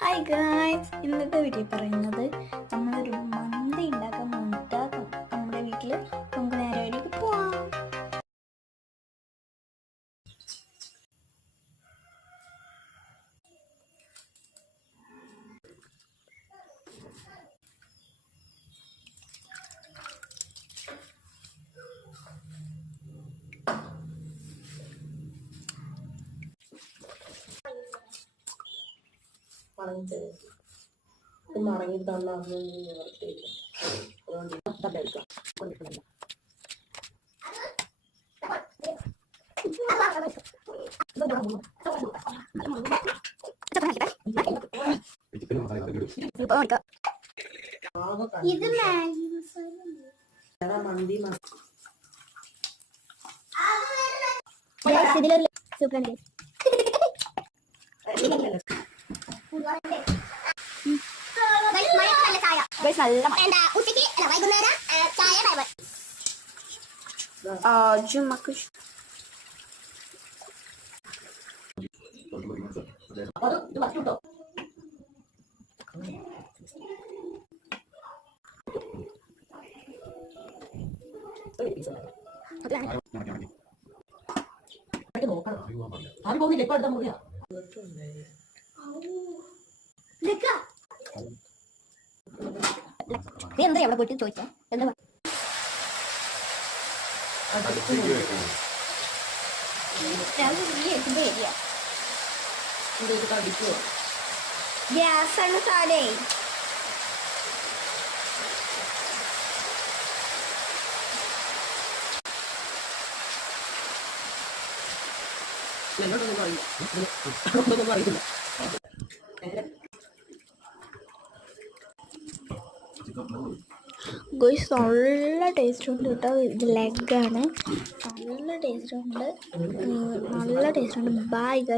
Hi guys, ഇന്നത്തെ video പറയുന്നത് നമ്മളൊരു മന്തി ഉണ്ടാക്കാൻ വേണ്ടിയിട്ട് നമ്മുടെ വീട്ടിൽ നമുക്ക് നേരെ വഴിക്ക് പോവാം. മടങ്ങി തന്നാൽ മന്തി ഉച്ചയ്ക്ക് വൈകുന്നേരം ചായ ആരും പോകുന്നില്ല. ഇപ്പൊ അടുത്ത മുറിയാ എന്താ എവിടെ പോയിട്ട് ചോദിച്ചാ എന്താ ഗ്യാസാണ് സാരേ. എന്നോടൊന്നും അറിയില്ല. ഗോയ്സ് നല്ല ടേസ്റ്റ് ഉണ്ട് കേട്ടോ. ഇത് ലെഗാണ്, നല്ല ടേസ്റ്റ് ഉണ്ട്. Bye guys.